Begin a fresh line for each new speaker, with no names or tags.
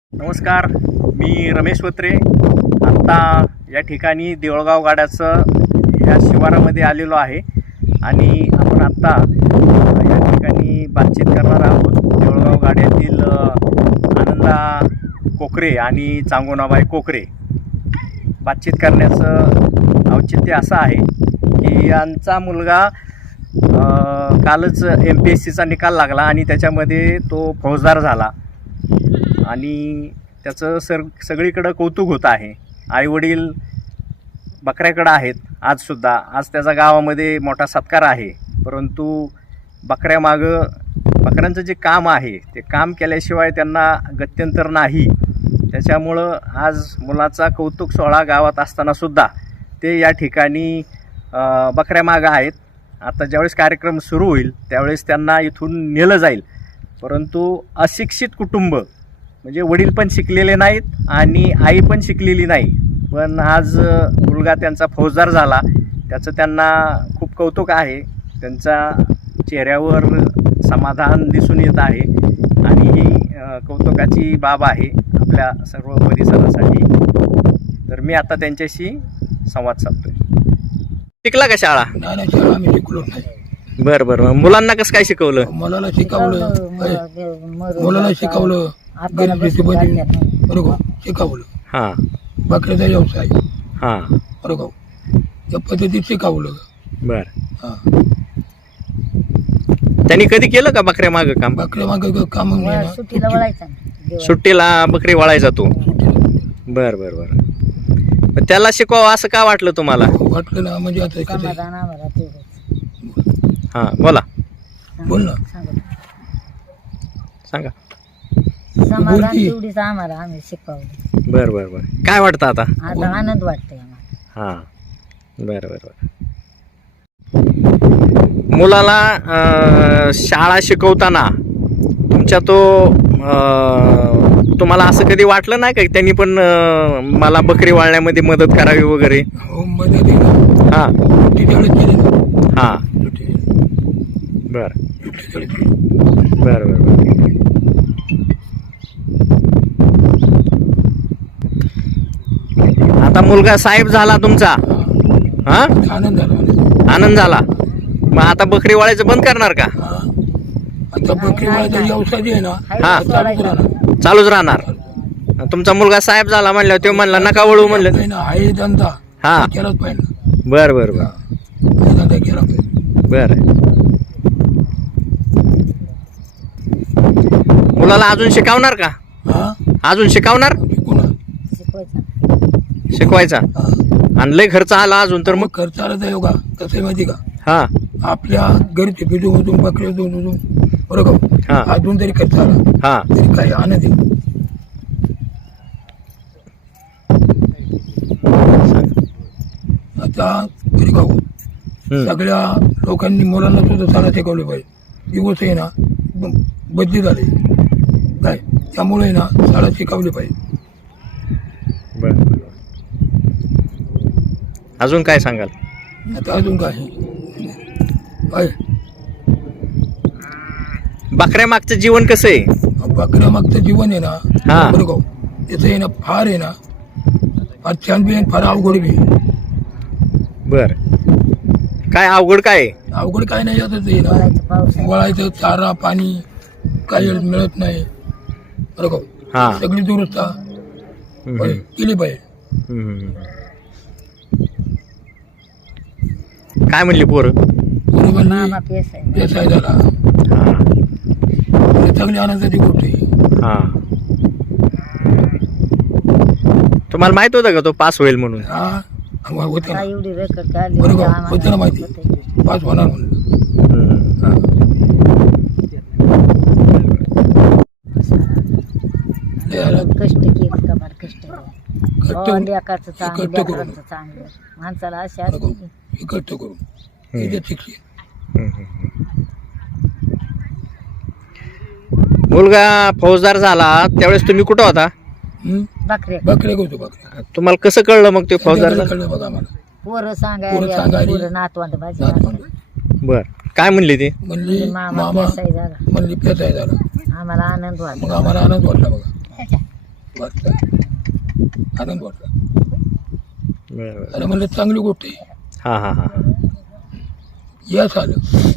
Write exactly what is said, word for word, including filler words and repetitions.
नमस्कार, मी रमेश वत्रे. आत्ता या ठिकाणी देऊळगाव गाड्याचं या शिवारामध्ये आलेलो आहे आणि आपण आत्ता या ठिकाणी बातचीत करणार आहोत. देऊळगाव गाड्यातील आनंदा कोकरे आणि चांगोनाबाई कोकरे. बातचीत करण्याचं औचित्य असं आहे की यांचा मुलगा कालच एम पी एस सीचा निकाल लागला आणि त्याच्यामध्ये तो फौजदार झाला आणि त्याचं सर सगळीकडं कौतुक होत आहे. आईवडील बकऱ्याकडं आहेत आजसुद्धा. आज त्याचा गावामध्ये मोठा सत्कार आहे. परंतु बकऱ्यामागं बकऱ्यांचं जे काम आहे ते काम केल्याशिवाय त्यांना गत्यंतर नाही. त्याच्यामुळं आज मुलाचा कौतुक सोहळा गावात असतानासुद्धा ते या ठिकाणी बकऱ्यामागं आहेत. आता ज्यावेळेस कार्यक्रम सुरू होईल त्यावेळेस त्यांना इथून नेलं जाईल. परंतु अशिक्षित कुटुंब म्हणजे वडील पण शिकलेले नाहीत आणि आई पण शिकलेली नाही, पण आज मुलगा त्यांचा फौजदार झाला. त्याचं त्यांना खूप कौतुक आहे. त्यांच्या चेहऱ्यावर समाधान दिसून येत आहे आणि ही कौतुकाची बाब आहे आपल्या सर्व परिसरासाठी. तर मी आता त्यांच्याशी संवाद साधतोय. शिकला का शाळा?
नाही नाही, शाळा आम्ही शिकलो नाही.
बरं बरं. मुलांना कसं काय शिकवलं?
मुलाला शिकवलं, मुलाला शिकवलं, गणपतीमध्ये बरोबर शिकवलं.
हां,
बकऱ्याचा व्यवसाय
हां,
बरोबर त्या पद्धतीत शिकवलं.
बरं.
हा,
त्यांनी कधी केलं का बकऱ्या मागं काम?
बकऱ्या मागे काम नाही ना.
सुट्टीला वळायचा
सुट्टीला बकरी वळायचा तू? बरं बरं बरं. मग त्याला शिकवावं असं का वाटलं तुम्हाला?
वाटलं ना, म्हणजे आता कसं आहे.
समाधान आम्हाला तेवढंच.
हां, बोला,
बोल ना.
सांगतो.
सांगा.
समाधान
बोलती.
तेवढीच आम्हाला आम्ही शिकवलं.
बरं बरं बरं. काय वाटतं आता?
आता आनंद वाटतोय आम्हाला.
हां, बरं बरं बरं. मुलाला अं, शाळा शिकवताना तुमच्या तो अं, तुम्हाला असं कधी वाटलं नाही का की त्यांनी पण अं, मला बकरी वाळण्यामध्ये मदत करावी वगैरे?
हो, मदत आहे ना.
हां
सुट्टीच्यावेळेस केली ना.
हां,
सुट्टी-
बरं
सुट्टीच्यावेळेस केली.
बरं बरं बरं. आता मुलगा साहेब झाला तुमचा,
हा,
हां,
आनंद झाला मला.
आनंद झाला. मग आता बकरी वाळायचं बंद करणार का?
हा, आता बकरीवाल्याचा व्यवसाय जे आहे ना
हा.
तो चालूच राहणार.
चालूच राहणार. तुमचा मुलगा साहेब झाला म्हणल्यावर तो म्हणला नका वळू म्हणलं.
नाही ना, आहे धंदा
हा,
केलाच पाहिजे ना.
बर बर बर
हा, आहे धंदा केला पाहिजे.
बर. मुलाला अजून शिकवणार का?
हा,
अजून शिकवणार?
शिकू ना.
शिकवायचं.
शिकवायचा?
हा,
आणि लय खर्च आला अजून तर
मग
मग?
खर्च आला तर योगा कसं आहे माहिती का,
हा
आपल्या घरचे बिजू मधून बकरे दोन मधून बरोबर
हा
अजून तरी खर्च आला
हा.
तरी काही आनंद आहे. आता तरी भाऊ
हम्म.
सगळ्या लोकांनी मुलांना सुद्धा शाळा शिकवली पाहिजे. दिवस आहे ना ब- बदली झाले काय, त्यामुळे ना शाळा शिकवली पाहिजे.
बर बर. अजून काय सांगाल?
आता अजून काय आहे,
बकऱ्या मागचं जीवन कसं आहे?
बकऱ्या मागचं जीवन आहे
हा.
ना बरोबर त्याचं आहे ना फार आहे ना फार छान बी आहे, फार अवघड बी आहे.
बर. काय अवघड काय आहे?
अवघड काय नाही, यातच आहे ना
वळायचं पाऊस आहे.
वळायचं चारा पाणी काही मिळत नाही बरोबर.
हा.
सगळी दुरुस्त
हम्म, हम्म.
केली पाहिजे.
हम्म. काय म्हणली पोरं?
बरोबर
मामा पेस आहे.
व्यवसाय झाला
हा
हे चांगली आनंदाची गोष्ट आहे.
हा. तुम्हाला माहित होतं का तो पास होईल म्हणून?
हा, होतं ना
काय एवढी रेकॉर्ड काढली
बरोबर,
म्हणजे आम्हाला
होतं ना माहिती.
होतंय.
पाच होणार म्हणलं.
हम्म.
हा. लय आला.
कष्ट केली कमाल कष्ट केलं.
कष्ट
हो, लेकराचं चांगलं
कष्ट करून
लेकरांचं चांगलं माणसाला अशी असते
बरोबर.
की
हे कष्ट करून त्याच्यात शिक्षण.
हम्म, हम्म. मुलगा फौजदार झाला त्यावेळेस तुम्ही कुठं होता?
हं?
बकऱ्या
बकऱ्या करतो बकऱ्या.
तुम्हाला कसं कळलं मग ते फौजदार
त्याच्याकडे
झाला?
कळलं बघा मला.
पोरं
पोरं
सांगायला
सांगायला.
पोरं नातवंड भाजी
नातवंड.
बर. काय म्हणली ती?
म्हणली
मामा
मामा
पेसाई झाला.
म्हणली पेसाय झाला.
आम्हाला आनंद
मग
वाटला.
आम्हाला आनंद वाटला बघा. वाटला आनंद वाटला
बरं बरं
आणि म्हणलं चांगली गोष्ट आहे
हां हां हां
यश आलं